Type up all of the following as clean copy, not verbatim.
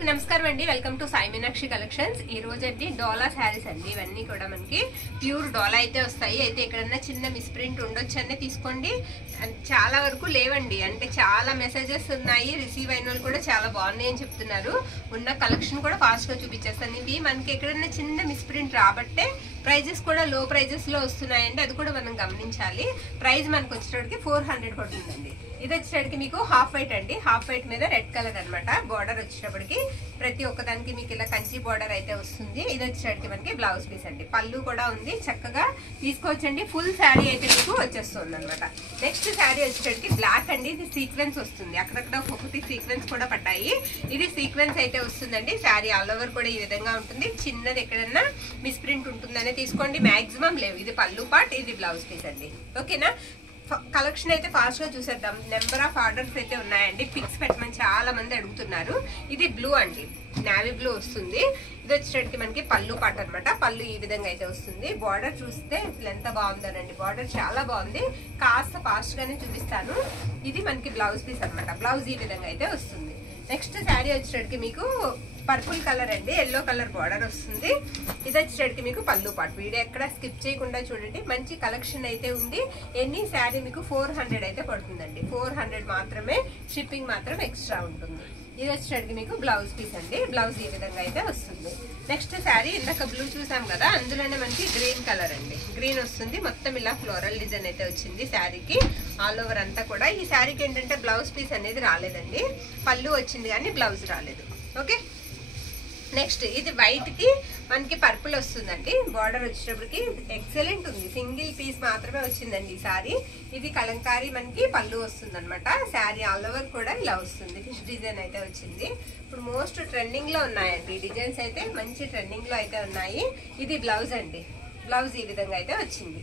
అందరికి నమస్కారం అండి. Welcome to Sai Meenakshi collections. ఈ రోజు అండి డోలా శారీస్ అండి. ఇవన్నీ కూడా మనకి ప్యూర్ డోలా అయితే వస్తాయి. అయితే ఎక్కడన్నా చిన్న మిస్ప్రింట్ ఉండొచ్చు అనే తీసుకోండి. చాలా వరకు లేవండి, అంటే చాలా మెసేజెస్ ఉన్నాయి. రిసీవ్ అయిన వాళ్ళు కూడా చాలా బాగున్నాయి అని చెప్తున్నారు. ఉన్న కలెక్షన్ కూడా ఫాస్ట్ గా చూపించేస్తాను. ఇవి మనకి ఎక్కడన్నా చిన్న మిస్ప్రింట్ రాబట్టే ప్రైజెస్ కూడా లో ప్రైజెస్ లో వస్తున్నాయండి. అది కూడా మనం గమనించాలి. ప్రైస్ మనకు వచ్చేటప్పటికి 400 పడుతుందండి. ఇది వచ్చేటప్పటికి మీకు హాఫ్ వైట్ అండి. హాఫ్ వైట్ మీద రెడ్ కలర్ అనమాట. బార్డర్ వచ్చేటప్పటికి ప్రతి ఒక్కదానికి మీకు ఇలా కంచి బార్డర్ అయితే వస్తుంది. ఇది వచ్చేటప్పటికి మనకి బ్లౌజ్ పీస్ అండి. పళ్ళు కూడా ఉంది, చక్కగా తీసుకోవచ్చండి. ఫుల్ శారీ అయితే మీకు వచ్చేస్తుంది అనమాట. నెక్స్ట్ శారీ వచ్చేటప్పటికి బ్లాక్ అండి. ఇది సీక్వెన్స్ వస్తుంది, అక్కడక్కడ ఒక్కొక్కటి సీక్వెన్స్ కూడా పట్టాయి. ఇది సీక్వెన్స్ అయితే వస్తుందండి. శారీ ఆల్ ఓవర్ కూడా ఈ విధంగా ఉంటుంది. చిన్నది ఎక్కడన్నా మిస్ప్రింట్ ఉంటుందనే తీసుకోండి, మాక్సిమం లేవు. ఇది పళ్ళు పార్ట్, ఇది బ్లౌజ్ పీస్ అండి. ఓకేనా? కలెక్షన్ అయితే ఫాస్ట్ గా చూసేద్దాం. నెంబర్ ఆఫ్ ఆర్డర్స్ అయితే ఉన్నాయండి. పిక్స్ పెట్టమని చాలా మంది అడుగుతున్నారు. ఇది బ్లూ అండి, నావీ బ్లూ వస్తుంది. ఇది వచ్చేటప్పటికి మనకి పళ్ళు పాట అనమాట. పళ్ళు ఈ విధంగా అయితే వస్తుంది. బార్డర్ చూస్తే అసలు ఎంత బాగుందనండి. బార్డర్ చాలా బాగుంది. కాస్త ఫాస్ట్ గానే చూపిస్తాను. ఇది మనకి బ్లౌజ్ పీస్ అనమాట. బ్లౌజ్ ఈ విధంగా అయితే వస్తుంది. నెక్స్ట్ శారీ వచ్చేటప్పటికి మీకు పర్పుల్ కలర్ అండి, ఎల్లో కలర్ బార్డర్ వస్తుంది. ఇది వచ్చేటప్పటికి మీకు పళ్ళు పాటు. వీడియో ఎక్కడ స్కిప్ చేయకుండా చూడండి. మంచి కలెక్షన్ అయితే ఉంది. ఎన్ని శారీ మీకు 400 అయితే పడుతుందండి. 400 మాత్రమే. షిప్పింగ్ మాత్రం ఎక్స్ట్రా ఉంటుంది. ఇది వచ్చేటప్పటికి మీకు బ్లౌజ్ పీస్ అండి. బ్లౌజ్ ఈ విధంగా అయితే వస్తుంది. నెక్స్ట్ శారీ ఇందాక బ్లూ చూసాం కదా, అందులోనే మనకి గ్రీన్ కలర్ అండి. గ్రీన్ వస్తుంది. మొత్తం ఇలా ఫ్లోరల్ డిజైన్ అయితే వచ్చింది శారీకి ఆల్ ఓవర్ అంతా కూడా. ఈ శారీకి ఏంటంటే బ్లౌజ్ పీస్ అనేది రాలేదండి. పళ్ళు వచ్చింది కానీ బ్లౌజ్ రాలేదు. ఓకే. నెక్స్ట్ ఇది వైట్ కి మనకి పర్పుల్ వస్తుందండి. బార్డర్ వచ్చేటప్పటికి ఎక్సలెంట్ ఉంది. సింగిల్ పీస్ మాత్రమే వచ్చిందండి ఈ సారీ. ఇది కలంకారీ మనకి పళ్ళు వస్తుంది అనమాట. శారీ ఆల్ ఓవర్ కూడా ఇలా వస్తుంది. ఫిష్ డిజైన్ అయితే వచ్చింది. ఇప్పుడు మోస్ట్ ట్రెండింగ్ లో ఉన్నాయండి ఈ డిజైన్స్ అయితే. మంచి ట్రెండింగ్ లో అయితే ఉన్నాయి. ఇది బ్లౌజ్ అండి. బ్లౌజ్ ఈ విధంగా అయితే వచ్చింది.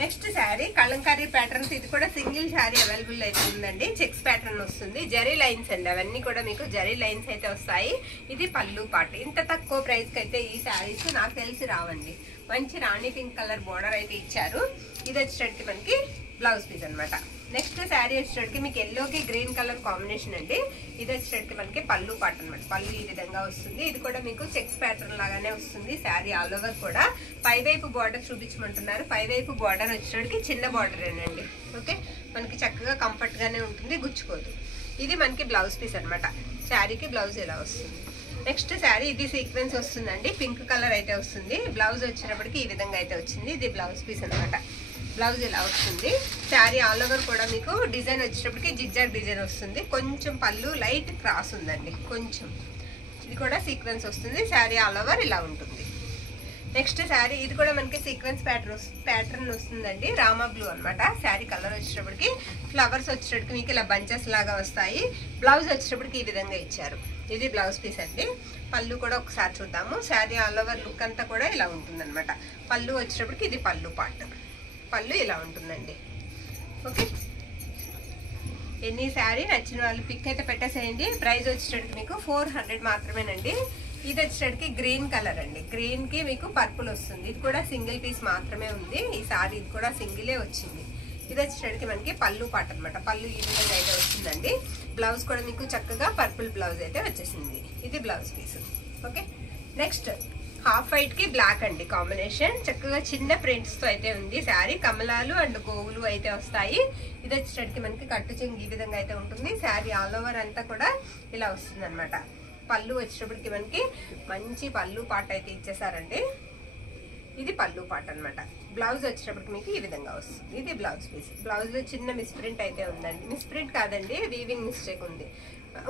Next sari Kalamkari patterns. ఇది కూడా సింగిల్ శారీ అవైలబుల్ అయితే ఉందండి. చెక్స్ ప్యాటర్న్ వస్తుంది. జరీ లైన్స్ అండి, అవన్నీ కూడా మీకు జరీ లైన్స్ అయితే వస్తాయి. ఇది పళ్ళు పాటు. ఇంత తక్కువ ప్రైస్ కి అయితే ఈ శారీస్ నాకు తెలిసి రావండి. మంచి రాణి పింక్ కలర్ బోర్డర్ అయితే ఇచ్చారు. ఇది వచ్చేటట్టు మనకి బ్లౌజ్ పీస్ అనమాట. నెక్స్ట్ శారీ వచ్చేటట్టుకి మీకు ఎల్లోకి గ్రీన్ కలర్ కాంబినేషన్ అండి. ఇది వచ్చేటట్టుకి మనకి పళ్ళు పాట అనమాట. పళ్ళు ఈ విధంగా వస్తుంది. ఇది కూడా మీకు చెక్స్ ప్యాటర్న్ లాగానే వస్తుంది. శారీ ఆల్ ఓవర్ కూడా పైవైపు బార్డర్ చూపించమంటున్నారు. పైవైపు బార్డర్ వచ్చేటట్టుకి చిన్న బార్డర్ ఏనండి. ఓకే, మనకి చక్కగా కంఫర్ట్ గానే ఉంటుంది, గుచ్చుకోదు. ఇది మనకి బ్లౌజ్ పీస్ అనమాట. శారీకి బ్లౌజ్ ఇలా వస్తుంది. నెక్స్ట్ శారీ ఇది సీక్వెన్స్ వస్తుందండి. పింక్ కలర్ అయితే వస్తుంది. బ్లౌజ్ వచ్చేటప్పటికి ఈ విధంగా అయితే వచ్చింది. ఇది బ్లౌజ్ పీస్ అనమాట. బ్లౌజ్ ఇలా వస్తుంది. శారీ ఆల్ ఓవర్ కూడా మీకు డిజైన్ వచ్చేటప్పటికి జిగ్జాగ్ డిజైన్ వస్తుంది. కొంచెం పళ్ళు లైట్ క్రాస్ ఉందండి కొంచెం. ఇది కూడా సీక్వెన్స్ వస్తుంది. శారీ ఆల్ ఓవర్ ఇలా ఉంటుంది. నెక్స్ట్ శారీ ఇది కూడా మనకి సీక్వెన్స్ ప్యాటర్న్ వస్తుందండి. రామా బ్లూ అనమాట. శారీ కలర్ వచ్చేటప్పటికి ఫ్లవర్స్ వచ్చేటప్పటికి మీకు ఇలా బంచెస్ లాగా వస్తాయి. బ్లౌజ్ వచ్చేటప్పటికి ఈ విధంగా ఇచ్చారు. ఇది బ్లౌజ్ పీస్ అండి. పళ్ళు కూడా ఒకసారి చూద్దాము. శారీ ఆల్ ఓవర్ లుక్ అంతా కూడా ఇలా ఉంటుంది అనమాట. పళ్ళు వచ్చేటప్పటికి ఇది పళ్ళు పార్ట్. పళ్ళు ఇలా ఉంటుందండి. ఓకే, ఎన్ని శారీ నచ్చిన వాళ్ళు పిక్ అయితే పెట్టేసేయండి. ప్రైస్ వచ్చేటప్పటికి మీకు 400 మాత్రమేనండి. ఇది వచ్చేటప్పటికి గ్రీన్ కలర్ అండి. గ్రీన్ కి మీకు పర్పుల్ వస్తుంది. ఇది కూడా సింగిల్ పీస్ మాత్రమే ఉంది ఈ సారీ. ఇది కూడా సింగిలే వచ్చింది. ఇది వచ్చేటప్పటికి మనకి పళ్ళు పాట అనమాట. పళ్ళు ఈ విధంగా అయితే వస్తుందండి. బ్లౌజ్ కూడా మీకు చక్కగా పర్పుల్ బ్లౌజ్ అయితే వచ్చేసింది. ఇది blouse piece. Okay. Next half white కి బ్లాక్ అండి కాంబినేషన్. చక్కగా చిన్న ప్రింట్స్ తో అయితే ఉంది శారీ. కమలాలు అండ్ గోవులు అయితే వస్తాయి. ఇది వచ్చేటప్పటికి మనకి కట్టు చెంగు ఈ విధంగా అయితే ఉంటుంది. శారీ ఆల్ ఓవర్ అంతా కూడా ఇలా వస్తుంది అనమాట. పళ్ళు వచ్చేటప్పటికి మనకి మంచి పళ్ళు పాట అయితే ఇచ్చేసారండి. ఇది పళ్ళు పాట అనమాట. బ్లౌజ్ వచ్చేటప్పటికి మీకు ఈ విధంగా వస్తుంది. ఇది బ్లౌజ్ పీస్. బ్లౌజ్ లో చిన్న మిస్ప్రింట్ అయితే ఉందండి. మిస్ప్రింట్ కాదండి, వీవింగ్ మిస్టేక్ ఉంది.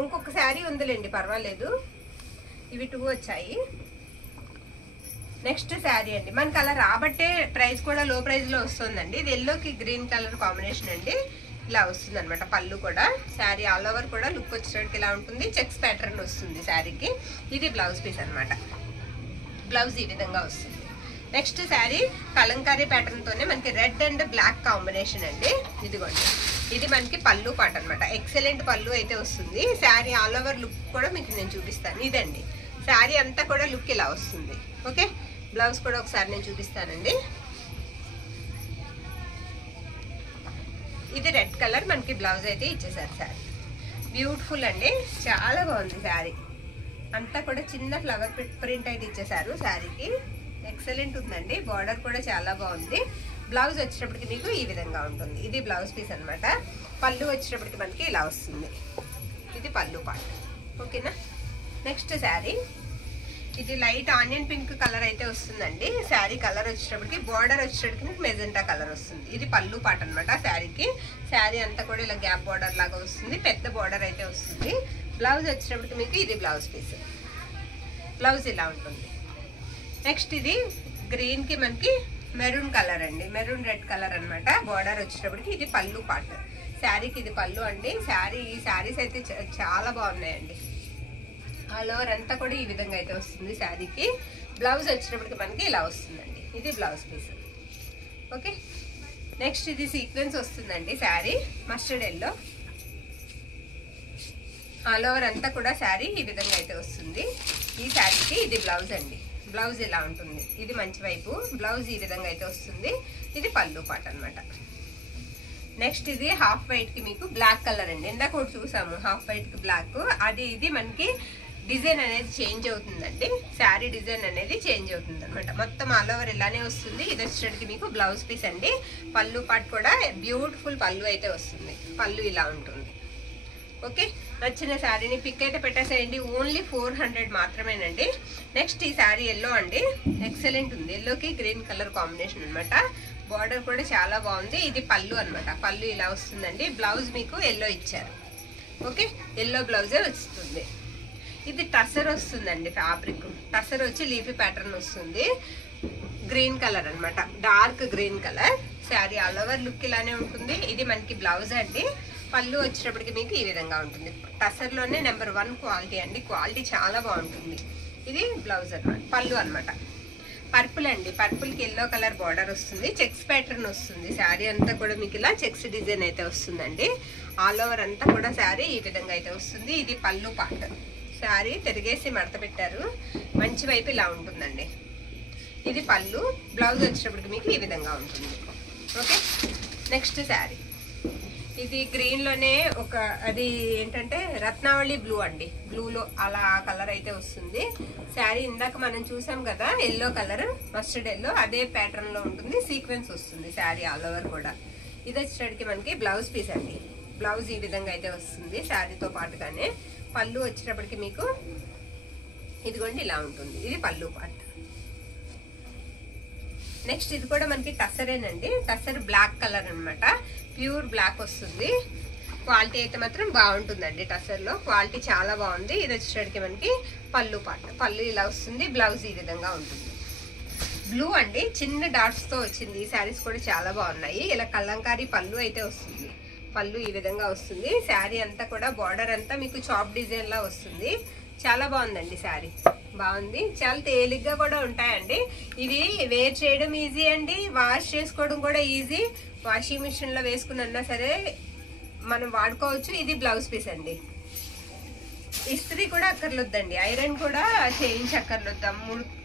ఇంకొక శారీ ఉందిలేండి, పర్వాలేదు. ఇవి 2 వచ్చాయి. నెక్స్ట్ శారీ అండి. మనకి అలా రాబట్టే ప్రైస్ కూడా లో ప్రైస్ లో వస్తుందండి. ఇది ఎల్లోకి గ్రీన్ కలర్ కాంబినేషన్ అండి. ఇలా వస్తుంది అనమాట. పళ్ళు కూడా శారీ ఆల్ ఓవర్ కూడా లుక్ వచ్చేటట్టు ఇలా ఉంటుంది. చెక్స్ ప్యాటర్న్ వస్తుంది శారీకి. ఇది బ్లౌజ్ పీస్ అనమాట. బ్లౌజ్ ఈ విధంగా వస్తుంది. నెక్స్ట్ శారీ కలంకారీ ప్యాటర్న్ తోనే మనకి రెడ్ అండ్ బ్లాక్ కాంబినేషన్ అండి. ఇదిగోండి, ఇది మనకి పళ్ళు పాట అనమాట. ఎక్సలెంట్ పళ్ళు అయితే వస్తుంది. శారీ ఆల్ ఓవర్ లుక్ కూడా మీకు నేను చూపిస్తాను. ఇదండి శారీ అంతా కూడా లుక్ ఇలా వస్తుంది. ఓకే, బ్లౌజ్ కూడా ఒకసారి నేను చూపిస్తానండి. ఇది రెడ్ కలర్ మనకి బ్లౌజ్ అయితే ఇచ్చేసారు. శారీ బ్యూటిఫుల్ అండి, చాలా బాగుంది శారీ. అంతా కూడా చిన్న ఫ్లవర్ ప్రింట్ అయితే ఇచ్చేసారు శారీకి. ఎక్సలెంట్ ఉందండి. బార్డర్ కూడా చాలా బాగుంది. బ్లౌజ్ వచ్చేటప్పటికి మీకు ఈ విధంగా ఉంటుంది. ఇది బ్లౌజ్ పీస్ అనమాట. పళ్ళు వచ్చేటప్పటికి మనకి ఇలా వస్తుంది. ఇది పళ్ళు పార్ట్. ఓకేనా. నెక్స్ట్ శారీ ఇది లైట్ ఆనియన్ పింక్ కలర్ అయితే వస్తుందండి. శారీ కలర్ వచ్చేటప్పటికి బార్డర్ వచ్చేటప్పటికి మెజెంటా కలర్ వస్తుంది. ఇది పళ్ళు పార్ట్ అనమాట శారీకి. శారీ అంతా కూడా ఇలా గ్యాప్ బార్డర్ లాగా వస్తుంది. పెద్ద బార్డర్ అయితే వస్తుంది. బ్లౌజ్ వచ్చేటప్పటికి మీకు ఇది బ్లౌజ్ పీస్. బ్లౌజ్ ఇలా ఉంటుంది. నెక్స్ట్ ఇది గ్రీన్ కి మనకి మెరూన్ కలర్ అండి. మెరూన్ రెడ్ కలర్ అనమాట. బార్డర్ వచ్చేటప్పటికి ఇది పళ్ళు పార్ట్. శారీకి ఇది పళ్ళు అండి. ఈ శారీస్ అయితే చాలా బాగున్నాయండి. ఆల్ ఓవర్ అంతా కూడా ఈ విధంగా అయితే వస్తుంది శారీకి. బ్లౌజ్ వచ్చేటప్పటికి మనకి ఇలా వస్తుందండి. ఇది బ్లౌజ్ పీస్. ఓకే. నెక్స్ట్ ఇది సీక్వెన్స్ వస్తుందండి. Sari mustard yellow. All over అంతా కూడా శారీ ఈ విధంగా అయితే వస్తుంది. ఈ శారీకి ఇది బ్లౌజ్ అండి. బ్లౌజ్ ఇలా ఉంటుంది. ఇది మంచి వైపు. బ్లౌజ్ ఈ విధంగా అయితే వస్తుంది. ఇది పళ్ళు పార్ట్ అనమాట. నెక్స్ట్ ఇది హాఫ్ వైట్ కి మీకు బ్లాక్ కలర్ అండి. ఇందాక ఒకటి చూసాము హాఫ్ వైట్ కి బ్లాక్. ఇది మనకి డిజైన్ అనేది చేంజ్ అవుతుందండి. శారీ డిజైన్ అనేది చేంజ్ అవుతుంది అనమాట. మొత్తం ఆల్ ఓవర్ ఇలానే వస్తుంది. ఇది వచ్చేటికి మీకు బ్లౌజ్ పీస్ అండి. పళ్ళు పార్ట్ కూడా బ్యూటిఫుల్ పళ్ళు అయితే వస్తుంది. పళ్ళు ఇలా ఉంటుంది. ఓకే. నచ్చిన శారీని పిక్ అయితే పెట్టేసేయండి. ఓన్లీ 400 మాత్రమేనండి. నెక్స్ట్ ఈ శారీ ఎల్లో అండి. ఎక్సలెంట్ ఉంది. ఎల్లోకి గ్రీన్ కలర్ కాంబినేషన్ అనమాట. బార్డర్ కూడా చాలా బాగుంది. ఇది పళ్ళు అనమాట. పళ్ళు ఇలా వస్తుందండి. బ్లౌజ్ మీకు ఎల్లో ఇచ్చారు. ఓకే. ఎల్లో బ్లౌజే వస్తుంది. ఇది టసర్ వస్తుందండి. ఫ్యాబ్రిక్ టసర్ వచ్చి లీఫీ ప్యాటర్న్ వస్తుంది. గ్రీన్ కలర్ అనమాట. Dark green colour. Sari all over look ఇలానే ఉంటుంది. ఇది మనకి బ్లౌజ్ అండి. పళ్ళు వచ్చేటప్పటికి మీకు ఈ విధంగా ఉంటుంది. టసర్ లోనే నెంబర్ 1 క్వాలిటీ అండి. క్వాలిటీ చాలా బాగుంటుంది. ఇది బ్లౌజ్ అనమాట. పళ్ళు అనమాట. పర్పుల్ అండి. పర్పుల్ కి ఎల్లో కలర్ బార్డర్ వస్తుంది. చెక్స్ ప్యాటర్న్ వస్తుంది. శారీ అంతా కూడా మీకు ఇలా చెక్స్ డిజైన్ అయితే వస్తుందండి. ఆల్ ఓవర్ అంతా కూడా శారీ ఈ విధంగా అయితే వస్తుంది. ఇది పళ్ళు పార్ట్. శారీ తిరిగేసి మడత పెట్టారు. మంచి వైపు ఇలా ఉంటుందండి. ఇది పళ్ళు. బ్లౌజ్ వచ్చేటప్పటికి మీకు ఈ విధంగా ఉంటుంది. ఓకే. నెక్స్ట్ శారీ ఇది గ్రీన్ లోనే అది ఏంటంటే రత్నావళి బ్లూ అండి. బ్లూలో అలా కలర్ అయితే వస్తుంది. శారీ ఇందాక మనం చూసాం కదా ఎల్లో కలర్ మస్టర్డ్ ఎల్లో, అదే ప్యాటర్న్ లో ఉంటుంది. సీక్వెన్స్ వస్తుంది శారీ ఆల్ ఓవర్ కూడా. ఇది వచ్చేటప్పటికి మనకి బ్లౌజ్ పీస్ అండి. బ్లౌజ్ ఈ విధంగా అయితే వస్తుంది శారీతో పాటుగానే. పళ్ళు వచ్చేటప్పటికి మీకు ఇదిగోండి ఇలా ఉంటుంది. ఇది పళ్ళు పార్ట్. నెక్స్ట్ ఇది కూడా మనకి టసరేనండి. టసర్ బ్లాక్ కలర్ అనమాట. ప్యూర్ బ్లాక్ వస్తుంది. క్వాలిటీ అయితే మాత్రం బాగుంటుందండి. టసర్ లో క్వాలిటీ చాలా బాగుంది. ఇది వచ్చేటప్పటికి మనకి పళ్ళు పార్ట్. పళ్ళు ఇలా వస్తుంది. బ్లౌజ్ ఈ విధంగా ఉంటుంది. బ్లూ అండి. చిన్న డాట్స్ తో వచ్చింది. ఈ శారీస్ కూడా చాలా బాగున్నాయి. ఇలా కలంకారీ పళ్ళు అయితే వస్తుంది. పళ్ళు ఈ విధంగా వస్తుంది. శారీ అంతా కూడా బార్డర్ అంతా మీకు చాప్ డిజైన్ లా వస్తుంది. చాలా బాగుందండి. శారీ బాగుంది. చాలా తేలిగ్గా కూడా ఉంటాయండి. ఇవి వేర్ చేయడం ఈజీ అండి. వాష్ చేసుకోవడం కూడా ఈజీ. వాషింగ్ మిషన్ లో వేసుకున్నా సరే మనం వాడుకోవచ్చు. ఇది బ్లౌజ్ పీస్ అండి. ఇస్త్రీ కూడా అక్కర్లొద్దండి. ఐరన్ కూడా చేయించక్కర్లొద్దాం.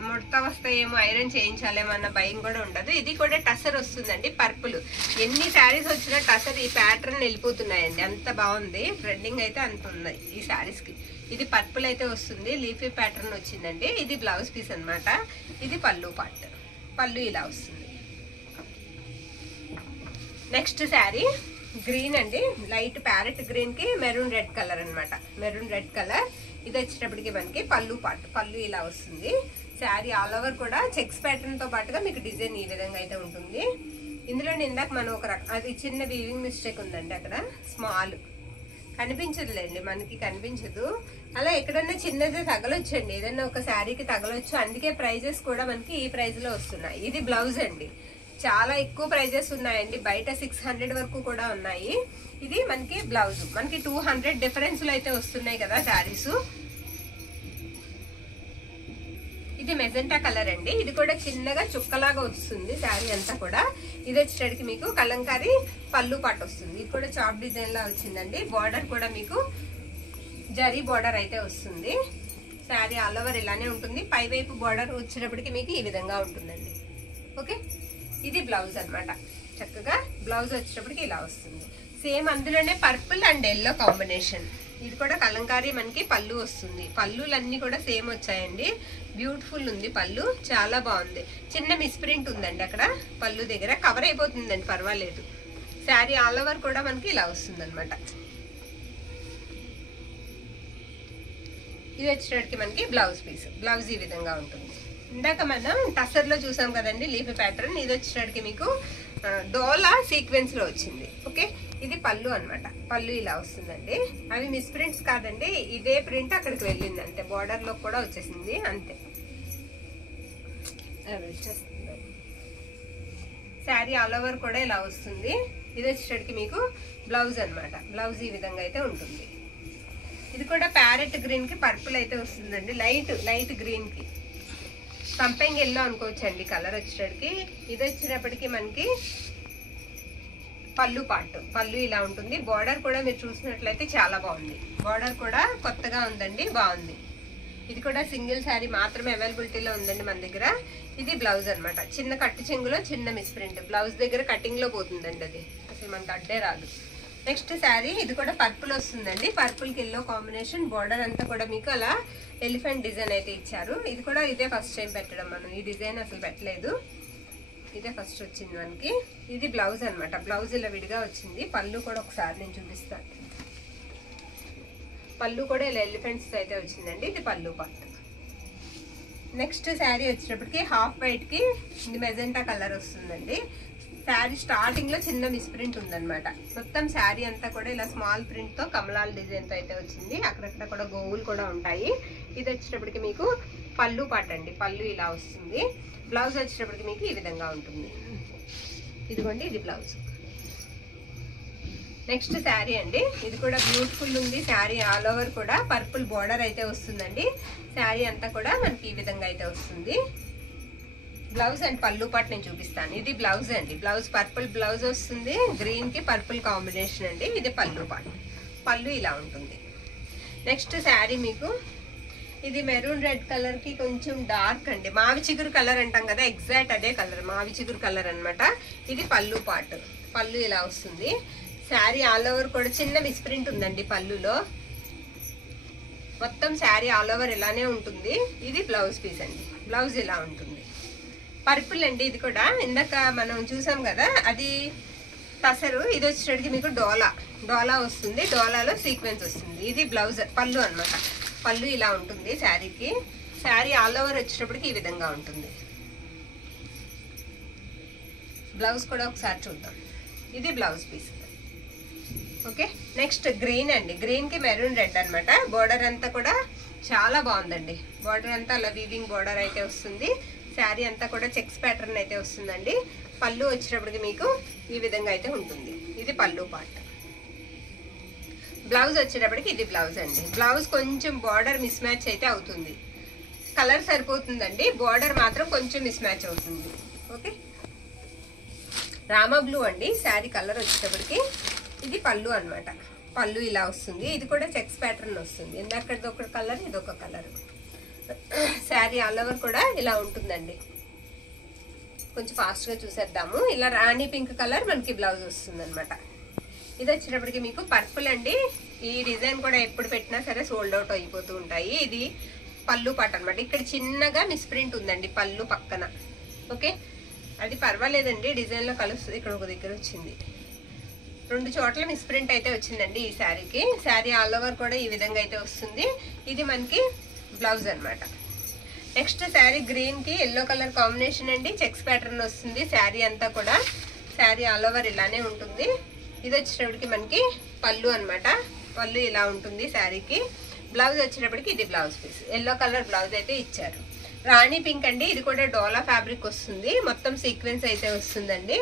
ముడత వస్తాయేమో ఐరన్ చేయించాలేమో అన్న భయం కూడా ఉండదు. ఇది కూడా టసర్ వస్తుందండి. పర్పుల్. ఎన్ని శారీస్ వచ్చినా టసర్ ఈ ప్యాటర్న్ వెళ్ళిపోతున్నాయండి. అంత బాగుంది. ట్రెండింగ్ అయితే అంత ఉన్నాయి ఈ శారీస్ కి. ఇది పర్పుల్ అయితే వస్తుంది. లీఫీ ప్యాటర్న్ వచ్చిందండి. ఇది బ్లౌజ్ పీస్ అనమాట. ఇది పళ్ళు పార్ట్. పళ్ళు ఇలా వస్తుంది. నెక్స్ట్ శారీ గ్రీన్ అండి. లైట్ ప్యారెట్ గ్రీన్ కి మెరూన్ రెడ్ కలర్ అనమాట. Maroon red colour. ఇది వచ్చేటప్పటికి మనకి పళ్ళు పార్ట్. పళ్ళు ఇలా వస్తుంది. శారీ ఆల్ ఓవర్ కూడా చెక్స్ ప్యాటర్న్ తో పాటుగా మీకు డిజైన్ ఈ విధంగా అయితే ఉంటుంది. ఇందులో ఇందాక మనం అది చిన్న వీవింగ్ మిస్టేక్ ఉందండి. అక్కడ స్మాల్ కనిపించదులేండి, మనకి కనిపించదు. అలా ఎక్కడన్నా చిన్నది తగలొచ్చండి. ఏదన్నా ఒక శారీకి తగలొచ్చు. అందుకే ప్రైజెస్ కూడా మనకి ఈ ప్రైజ్ లో వస్తున్నాయి. ఇది బ్లౌజ్ అండి. చాలా ఎక్కువ ప్రైజెస్ ఉన్నాయండి. బయట 600 వరకు కూడా ఉన్నాయి. ఇది మనకి బ్లౌజ్. మనకి 200 డిఫరెన్స్ లో అయితే వస్తున్నాయి కదా శారీస్. ఇది మెజెంటా కలర్ అండి. ఇది కూడా చిన్నగా చుక్కలాగా వస్తుంది శారీ అంతా కూడా. ఇది వచ్చేటడికి మీకు కలంకారీ పళ్ళు పాటు వస్తుంది. ఇది కూడా చాప్ డిజైన్ లా వచ్చిందండి. బార్డర్ కూడా మీకు జరీ బార్డర్ అయితే వస్తుంది. శారీ ఆల్ ఓవర్ ఇలానే ఉంటుంది. పై వైపు బార్డర్ వచ్చేటప్పటికి మీకు ఈ విధంగా ఉంటుందండి. ఓకే. ఇది బ్లౌజ్ అనమాట. చక్కగా బ్లౌజ్ వచ్చేటప్పటికి ఇలా వస్తుంది. సేమ్ అందులోనే పర్పుల్ అండ్ ఎల్లో కాంబినేషన్. ఇది కూడా కలంకారీ మనకి పళ్ళు వస్తుంది. పళ్ళులన్నీ కూడా సేమ్ వచ్చాయండి. బ్యూటిఫుల్ ఉంది పళ్ళు, చాలా బాగుంది. చిన్న మిస్ప్రింట్ ఉందండి అక్కడ పళ్ళు దగ్గర, కవర్ అయిపోతుందండి పర్వాలేదు. శారీ ఆల్ ఓవర్ కూడా మనకి ఇలా వస్తుంది అనమాట. ఇది వచ్చేటప్పటికి మనకి బ్లౌజ్ పీస్. బ్లౌజ్ ఈ విధంగా ఉంటుంది. ఇందాక మనం టసర్ లో చూసాం కదండి లీఫ్ ప్యాటర్న్, ఇది వచ్చేటప్పటికి మీకు డోలా సీక్వెన్స్ లో వచ్చింది. ఓకే, ఇది పళ్ళు అనమాట. పళ్ళు ఇలా వస్తుందండి. అవి మిస్ ప్రింట్స్ కాదండి, ఇదే ప్రింట్ అక్కడికి వెళ్ళింది అంతే. బార్డర్ లో కూడా వచ్చేసింది అంతే. శారీ ఆల్ ఓవర్ కూడా ఇలా వస్తుంది. ఇది వచ్చేటప్పటికి మీకు బ్లౌజ్ అనమాట. బ్లౌజ్ ఈ విధంగా అయితే ఉంటుంది. ఇది కూడా ప్యారెట్ గ్రీన్ కి పర్పుల్ అయితే వస్తుందండి. లైట్ గ్రీన్ కి సంపెంగ్ ఎల్లో అనుకోవచ్చండి కలర్ వచ్చేటప్పటికి. ఇది వచ్చేటప్పటికి మనకి పళ్ళు పార్ట్. పళ్ళు ఇలా ఉంటుంది. బార్డర్ కూడా మీరు చూసినట్లయితే చాలా బాగుంది. బార్డర్ కూడా కొత్తగా ఉందండి, బాగుంది. ఇది కూడా సింగిల్ శారీ మాత్రమే అవైలబిలిటీలో ఉందండి మన దగ్గర. ఇది బ్లౌజ్ అనమాట. చిన్న కట్టు చెంగులో చిన్న మిస్ప్రింట్. బ్లౌజ్ దగ్గర కటింగ్ లో పోతుందండి, అది అసలు మనకు అడ్డే రాదు. నెక్స్ట్ శారీ ఇది కూడా పర్పుల్ వస్తుందండి. పర్పుల్ కి ఎల్లో కాంబినేషన్. బార్డర్ అంతా కూడా మీకు అలా ఎలిఫెంట్ డిజైన్ అయితే ఇచ్చారు. ఇది కూడా ఇదే ఫస్ట్ టైం పెట్టడం మనం. ఈ డిజైన్ అసలు పెట్టలేదు, ఇదే ఫస్ట్ వచ్చింది మనకి. ఇది బ్లౌజ్ అనమాట. బ్లౌజ్ ఇలా విడిగా వచ్చింది. పళ్ళు కూడా ఒకసారి నేను చూపిస్తాను. పళ్ళు కూడా ఇలా ఎలిఫెంట్స్ అయితే వచ్చిందండి. ఇది పళ్ళు పార్ట్. నెక్స్ట్ శారీ వచ్చేటప్పటికి హాఫ్ వైట్ కి ఇది మెజెంటా కలర్ వస్తుందండి. శారీ స్టార్టింగ్ లో చిన్న మిస్ప్రింట్ ఉందన్నమాట. మొత్తం శారీ అంతా కూడా ఇలా స్మాల్ ప్రింట్ తో కమలాల డిజైన్ తో అయితే వచ్చింది. అక్కడక్కడ కూడా గోవులు కూడా ఉంటాయి. ఇది వచ్చేటప్పటికి మీకు పళ్ళు పార్ట్ అండి. పళ్ళు ఇలా వస్తుంది. బ్లౌజ్ వచ్చేటప్పటికి మీకు ఈ విధంగా ఉంటుంది. ఇదిగోండి, ఇది బ్లౌజ్. నెక్స్ట్ శారీ అండి. ఇది కూడా బ్యూటిఫుల్ ఉంది. శారీ ఆల్ ఓవర్ కూడా పర్పుల్ బార్డర్ అయితే వస్తుందండి. శారీ అంతా కూడా మనకి ఈ విధంగా అయితే వస్తుంది. బ్లౌజ్ అండ్ పళ్ళు పార్ట్ నేను చూపిస్తాను. ఇది బ్లౌజ్ అండి. బ్లౌజ్ పర్పుల్ బ్లౌజ్ వస్తుంది. గ్రీన్ కి పర్పుల్ కాంబినేషన్ అండి. ఇది పళ్ళు పార్ట్. పళ్ళు ఇలా ఉంటుంది. నెక్స్ట్ శారీ మీకు ఇది మెరూన్ రెడ్ కలర్ కి కొంచెం డార్క్ అండి. మావి చిగురు కలర్ అంటాం కదా, ఎగ్జాక్ట్ అదే కలర్, మావి చిగురు కలర్ అనమాట. ఇది పళ్ళు పార్ట్. పళ్ళు ఇలా వస్తుంది. శారీ ఆల్ ఓవర్ కూడా చిన్న మిస్ప్రింట్ ఉందండి పళ్ళులో. మొత్తం శారీ ఆల్ ఓవర్ ఇలానే ఉంటుంది. ఇది బ్లౌజ్ పీస్ అండి. బ్లౌజ్ ఇలా ఉంటుంది. పర్పుల్ అండి. ఇది కూడా ఇందాక మనం చూసాం కదా, అది టసరు. ఇది వచ్చేటప్పటికి మీకు డోలా వస్తుంది. డోలాలో సీక్వెన్స్ వస్తుంది. ఇది బ్లౌజ్ పళ్ళు అనమాట. పళ్ళు ఇలా ఉంటుంది శారీకి. శారీ ఆల్ ఓవర్ వచ్చేటప్పటికి ఈ విధంగా ఉంటుంది. బ్లౌజ్ కూడా ఒకసారి చూద్దాం. ఇది blouse piece. Okay, next green అండి. గ్రీన్ కి మెరూన్ రెడ్ అనమాట. బోర్డర్ అంతా కూడా చాలా బాగుందండి. బోర్డర్ అంతా అలా వీవింగ్ బోర్డర్ అయితే వస్తుంది. శారీ అంతా కూడా చెక్స్ ప్యాటర్న్ అయితే వస్తుందండి. పళ్ళు వచ్చేటప్పటికి మీకు ఈ విధంగా అయితే ఉంటుంది. ఇది పళ్ళు పార్ట్. బ్లౌజ్ వచ్చేటప్పటికి ఇది బ్లౌజ్ అండి. బ్లౌజ్ కొంచెం బార్డర్ మిస్ మ్యాచ్ అయితే అవుతుంది. కలర్ సరిపోతుందండి, బార్డర్ మాత్రం కొంచెం మిస్ మ్యాచ్ అవుతుంది. ఓకే, రామా బ్లూ అండి శారీ కలర్ వచ్చేటప్పటికి. ఇది పళ్ళు అనమాట. పళ్ళు ఇలా వస్తుంది. ఇది కూడా చెక్స్ ప్యాటర్న్ వస్తుంది. ఇందాకది ఒక కలర్, ఇది ఒక కలర్. శారీ ఆల్ ఓవర్ కూడా ఇలా ఉంటుందండి. కొంచెం ఫాస్ట్ గా చూసేద్దాము. ఇలా రాణి పింక్ కలర్ మనకి బ్లౌజ్ వస్తుంది అనమాట. ఇది వచ్చేటప్పటికి మీకు పర్పుల్ అండి. ఈ డిజైన్ కూడా ఎప్పుడు పెట్టినా సరే సోల్డ్ అవుట్ అయిపోతూ ఉంటాయి. ఇది పళ్ళు పార్ట్ అనమాట. ఇక్కడ చిన్నగా మిస్ప్రింట్ ఉందండి పళ్ళు పక్కన. ఓకే, అది పర్వాలేదండి, డిజైన్ లో కలుస్తుంది. ఇక్కడ ఒక దగ్గర వచ్చింది, 2 చోట్ల మిస్ప్రింట్ అయితే వచ్చిందండి ఈ శారీకి. శారీ ఆల్ ఓవర్ కూడా ఈ విధంగా అయితే వస్తుంది. ఇది మనకి బ్లౌజ్ అనమాట. నెక్స్ట్ శారీ గ్రీన్ కి ఎల్లో కలర్ కాంబినేషన్ అండి. చెక్స్ ప్యాటర్న్ వస్తుంది శారీ అంతా కూడా. శారీ ఆల్ ఓవర్ ఇలానే ఉంటుంది. ఇది వచ్చేటప్పటికి మనకి పళ్ళు అనమాట. పళ్ళు ఇలా ఉంటుంది శారీకి. బ్లౌజ్ వచ్చేటప్పటికి ఇది blouse piece. Yellow colour blouse అయితే ఇచ్చారు. రాణి పింక్ అండి. ఇది కూడా డోలా ఫ్యాబ్రిక్ వస్తుంది. మొత్తం సీక్వెన్స్ అయితే వస్తుందండి.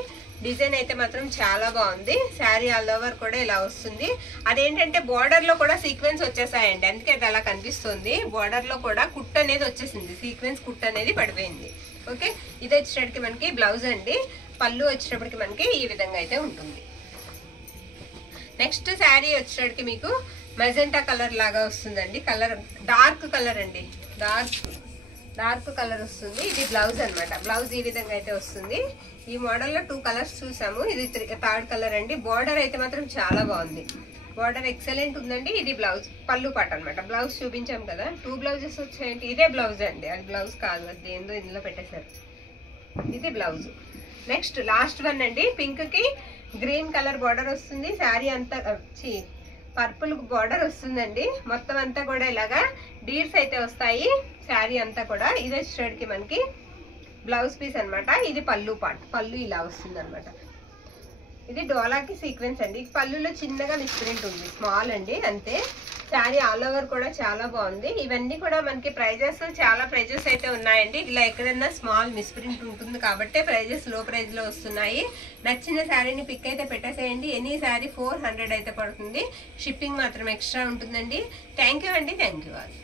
డిజైన్ అయితే మాత్రం చాలా బాగుంది. శారీ ఆల్ ఓవర్ కూడా ఇలా వస్తుంది. అదేంటంటే బోర్డర్ లో కూడా సీక్వెన్స్ వచ్చేసాయండి, అందుకే అది అలా కనిపిస్తుంది. బోర్డర్ లో కూడా కుట్ అనేది వచ్చేసింది, సీక్వెన్స్ కుట్ అనేది పడిపోయింది. ఓకే, ఇది వచ్చేటప్పటికి మనకి బ్లౌజ్ అండి. పళ్ళు వచ్చేటప్పటికి మనకి ఈ విధంగా అయితే ఉంటుంది. నెక్స్ట్ శారీ వచ్చేటప్పటికి మీకు మెజెంటా కలర్ లాగా వస్తుందండి. కలర్ డార్క్ కలర్ అండి. డార్క్ కలర్ వస్తుంది. ఇది బ్లౌజ్ అనమాట. బ్లౌజ్ ఈ విధంగా అయితే వస్తుంది. ఈ మోడల్లో 2 కలర్స్ చూసాము. ఇది 3rd కలర్ అండి. బార్డర్ అయితే మాత్రం చాలా బాగుంది. బార్డర్ ఎక్సలెంట్ ఉందండి. ఇది బ్లౌజ్, పళ్ళు పాట అనమాట. బ్లౌజ్ చూపించాం కదా, 2 బ్లౌజెస్ వచ్చాయండి. ఇదే బ్లౌజ్ అండి, అది బ్లౌజ్ కాదు, అది ఏందో ఇందులో పెట్టేశారు. ఇది బ్లౌజ్. నెక్స్ట్ లాస్ట్ వన్ అండి, పింక్ కి గ్రీన్ కలర్ బార్డర్ వస్తుంది. శారీ అంతా పర్పుల్ బార్డర్ వస్తుందండి. మొత్తం అంతా కూడా ఇలాగా డీర్స్ అయితే వస్తాయి శారీ అంతా కూడా. ఇదే షేడ్ కి మనకి బ్లౌజ్ పీస్ అనమాట. ఇది పళ్ళు పార్ట్, పళ్ళు ఇలా వస్తుంది అనమాట. ఇది డోలాకి సీక్వెన్స్ అండి. పళ్ళులో చిన్నగా మిస్ప్రింట్ ఉంది, స్మాల్ అండి అంతే. శారీ ఆల్ ఓవర్ కూడా చాలా బాగుంది. ఇవన్నీ కూడా మనకి ప్రైజెస్, చాలా ప్రైజెస్ అయితే ఉన్నాయండి. ఇలా ఎక్కడైనా స్మాల్ మిస్ప్రింట్ ఉంటుంది కాబట్టి ప్రైజెస్ లో ప్రైజ్ లో వస్తున్నాయి. నచ్చిన శారీని పిక్ అయితే పెట్టేసేయండి. ఎనీ శారీ 400 అయితే పడుతుంది. షిప్పింగ్ మాత్రం ఎక్స్ట్రా ఉంటుందండి. థ్యాంక్ యూ అండి, థ్యాంక్ యూ ఆల్.